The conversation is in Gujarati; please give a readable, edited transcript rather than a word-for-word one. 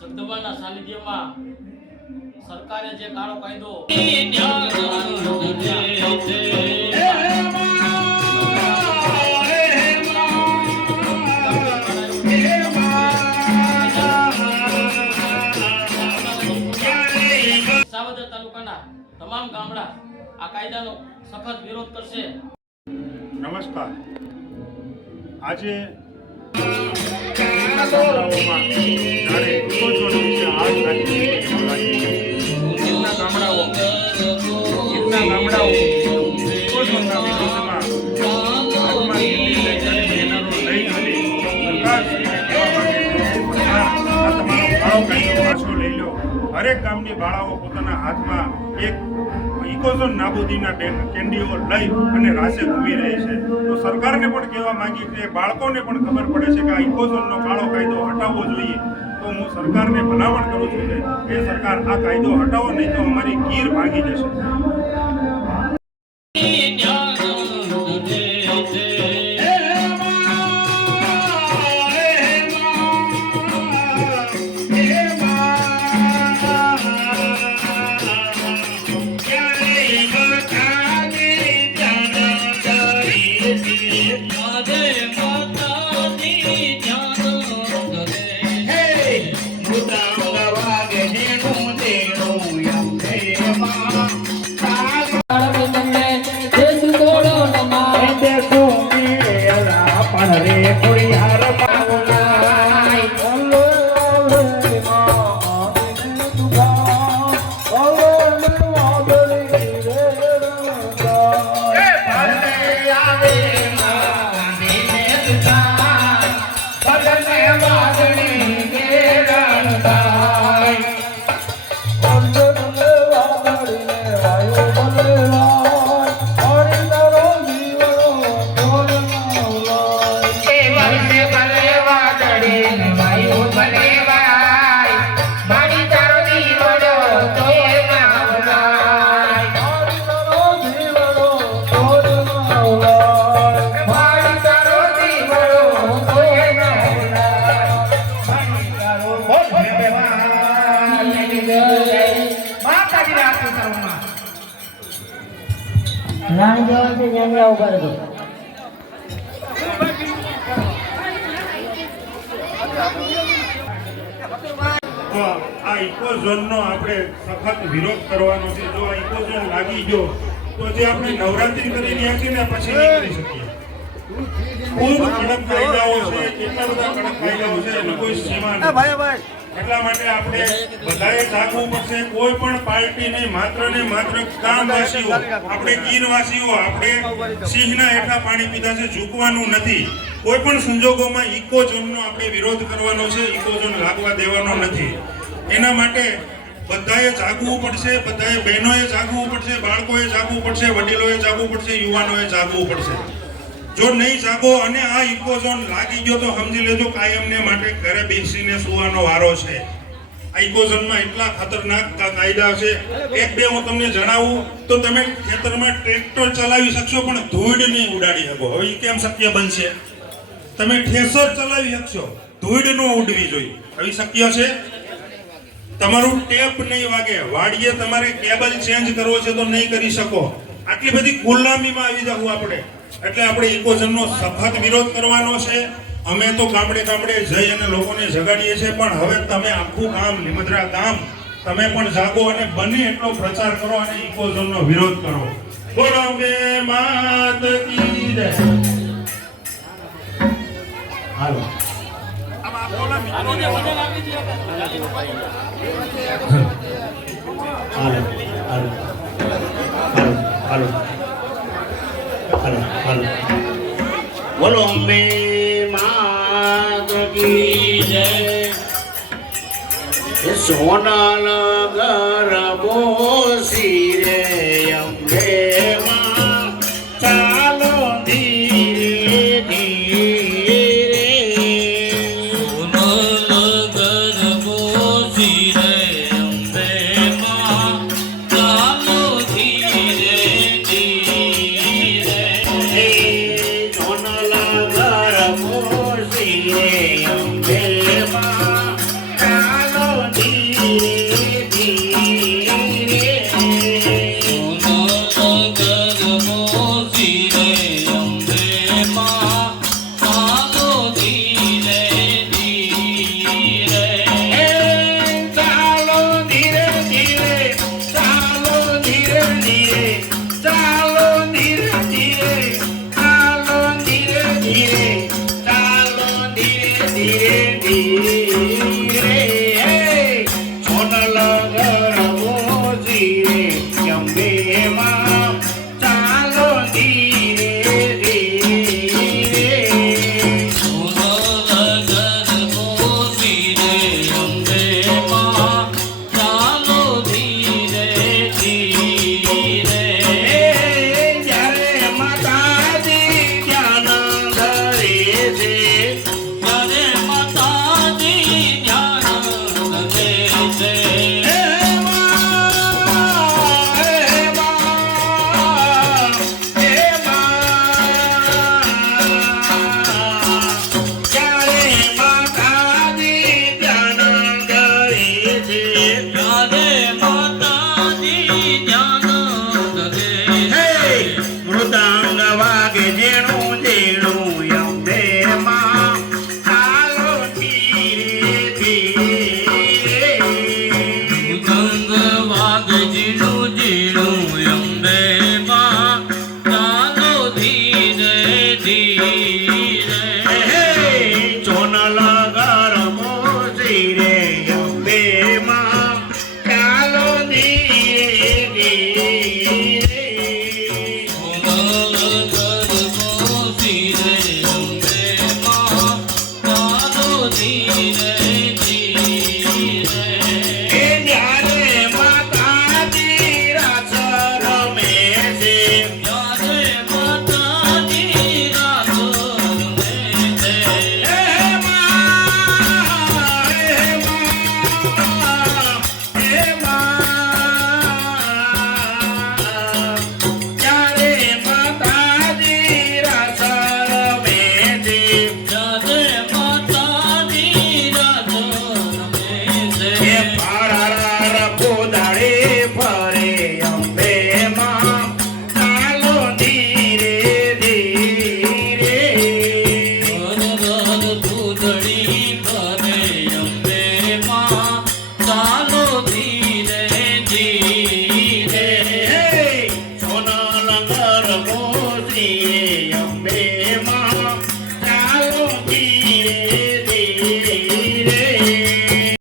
જગદંબાના સાનિધ્યમાં સરકારે જે કાળો કાયદો સાવદર તાલુકાના તમામ ગામડા આ કાયદાનો સખત વિરોધ કરશે. નમસ્કાર. આજે ગામડાઓમાં જ્યારે ઇકોઝોન વિશે આગ લાગી ગીરના ગામડાઓ ઇકોઝોનના વિરોધમાં હાથમાં કેટલી લઈ બેનરો લઈ અને સરકારશ્રીને કહેવા માંગે છે આ તમારો કાળો કાયદો પાછો લઈ લો. હરેક ગામની બાળાઓ પોતાના હાથમાં એક ઇકોઝોન નાબૂદીના કેન્ડીઓ લઈ અને રાસે ઘૂમી રહી છે. તો સરકારને પણ કહેવા માંગી કે બાળકોને પણ ખબર પડે છે કે આ ઇકોઝોનનો કાળો કાયદો હટાવવો જોઈએ. તો હું સરકારને ભલામણ કરું છું કે એ સરકાર આ કાયદો હટાવો, નહીં તો અમારી ગીર ભાંગી જશે. રાણી જવા છે જ્યાં ઉભા રહો. તો આ ઇકોઝોનનો આપણે સખત વિરોધ કરવાનો છે. જો આ ઇકોઝોન લાગી ગયો તો જે આપણે નવરાત્રી કરી રહ્યા છીએ ને પછી નહીં કરી શકીએ. ખૂબ કડક કાયદાઓ છે, કેટલા બધા કડક કાયદાઓ છે, એનો કોઈ સીમા નથી. એટલા માટે આપણે બધાએ જાગવું પડશે. કોઈ પણ પાર્ટી નહીં, માત્ર ને માત્ર ગામવાસીઓ, આપણે ગીરવાસીઓ, આપણે સિંહના હેઠા પાણી પીધા છે, ઝૂકવાનું નથી. કોઈ પણ સંજોગોમાં ઇકોઝોનનો આપણે વિરોધ કરવાનો છે, ઇકોઝોન લાગવા દેવાનો નથી. એના માટે બધાએ જાગવું પડશે, બધાએ બહેનોએ જાગવું પડશે, બાળકોએ જાગવું પડશે, વડીલોએ જાગવું પડશે, યુવાનોએ જાગવું પડશે. જો નહીં જાગો અને આ ઇકોઝોન લાગી ગયો તો સમજી લેજો કાયમને માટે ઘરે બેસીને સુવાનો વારો છે. આ ઇકોઝોનમાં એટલા ખતરનાક કાયદા છે. એક બે હું તમને જણાવું તો તમે ખેતરમાં ટ્રેક્ટર ચલાવી શકશો પણ ધૂળ નહીં ઉડાડી શકો. હવે એ કેમ શક્ય બનશે? તમે ઠેસર ચલાવી શકશો, ધૂળ ન ઉડવી જોઈએ. હવે શક્ય છે? તમારું ટેપ નહીં વાગે, વાડીએ તમારે કેબલ ચેન્જ કરવો છે તો નહીં કરી શકો. આટલી બધી ગુલામીમાં આવી જવું આપણે. એટલે આપણે ઇકોઝોનનો સખત વિરોધ કરવાનો છે. અમે તો ગામડે ગામડે જઈ અને લોકોને જગાડીએ છીએ, પણ હવે તમે આખું ગામ લીમદ્રા ગામ તમે પણ જાગો અને બને એટલો પ્રચાર કરો અને ઇકોઝોનનો વિરોધ કરો. બોલો અંબે માત કી જય. હાલો બોલો અંબે માત કી જય. સોનાલ ગરબો સિરે અંબે માં ચાલો ધીરે ધીરે. સોનાલ ગરબો સિરે અંબે માં ચાલો ધીરે ધીરે. સોનાલ ગરબો સિરે અંબે માં ચાલો ધીરે